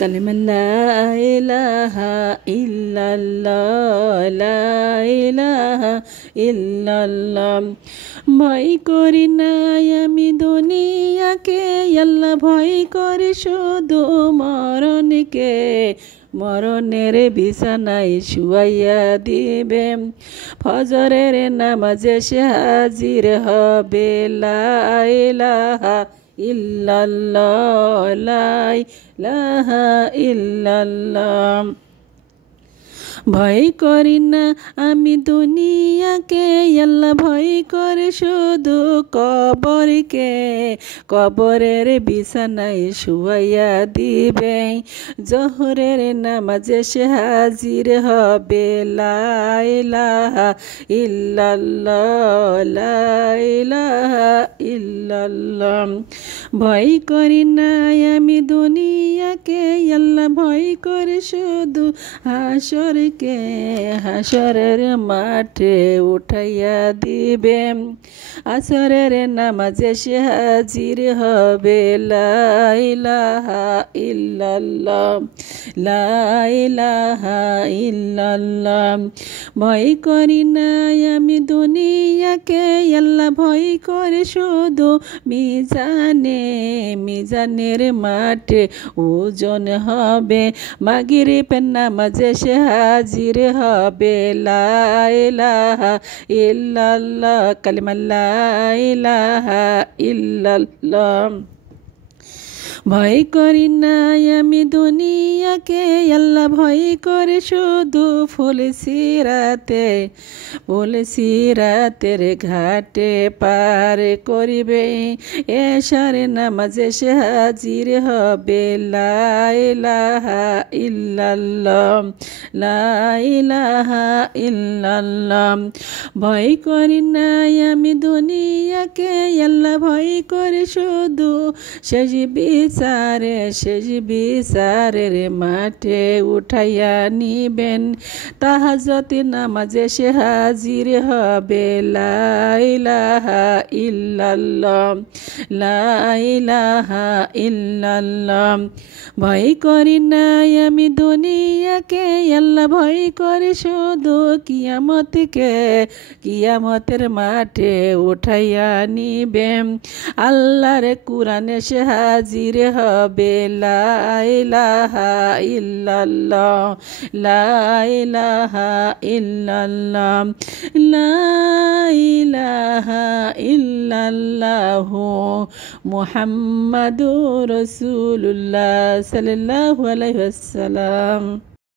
কালেমা লা ইলাহা ইল্লাল্লাহ, লা ইলাহা ইল্লাল্লাহ। ভয় করি নাই আমি দুনিয়াকে, আল্লাহ ভয় করি শুধু মরণকে। মরণের বিছানায় শুয়াইয়া দিবে, ফজরের নামাজে সে হাজির হবে। লা ইলাহা ইল্লাল্লাহ, লা ইলাহা ইল্লাল্লাহ। ভয় করি না আমি দুনিয়াকে, আল্লাহ ভয় করে শুধু কবরকে। কবরের বিছানায় শুয়াইয়া দিবে, জোহরের নামাজে সে হাজির হবে। লা ইলাহা ইল্লাল্লাহ, লা ইলাহা ইল্লাল্লাহ। ভয় করি না আমি দুনিয়াকে, আল্লাহ ভয় করে শুধু হাসরকে। হাসরের মাঠে উঠাইয়া দিবে, আসরের নামাজে সে হাজির হবে। লা ইলাহা ইল্লাল্লাহ, লা ইলাহা ইল্লাল্লাহ। ভয় করি না আমি দুনিয়াকে, আল্লাহ ভয় করে শুধু মিজানে। মিজানের মাঠে ওজন হবে, মাগরিবের নামাজে সে হাজির হবে। লা ইলাহা ইল্লাল্লাহ, কালিমা লা ইলাহা ইল্লাল্লাহ। ভয় করি না আমি দুনিয়াকে, আল্লাহ ভয় করে শুধু ফুল সিরাতে। ফুল সিরাতের ঘাটে পার করিবে, এশার নামাজে সে হাজির হবে। লা ইলাহা ইল্লাল্লাহ, লা ইলাহা ইল্লাল্লাহ। ভয় করি না আমি দুনিয়াকে, আল্লাহ ভয় করে শুধু শেষ বিচারে। শেষ বিচারের মাঠে উঠাইয়া নিবেন, তাহাজ্জুদের নামাজে সে হাজির হবে। লা ইলাহা ইল্লাল্লাহ, লা ইলাহা ইল্লাল্লাহ। ভয় করি না আমি দুনিয়াকে, আল্লাহ ভয় করে শুধু কিয়ামতকে। কিয়ামতের মাঠে উঠাইয়া নিবে, আল্লাহর কুরআনে সে হাজির হবে। লা ইলাহা ইল্লাল্লাহ, লা ইলাহা ইল্লাল্লাহ, লা ইলাহা ইল্লাল্লাহু মুহাম্মাদুর রাসূলুল্লাহ সাল্লাল্লাহু আলাইহি ওয়াসাল্লাম।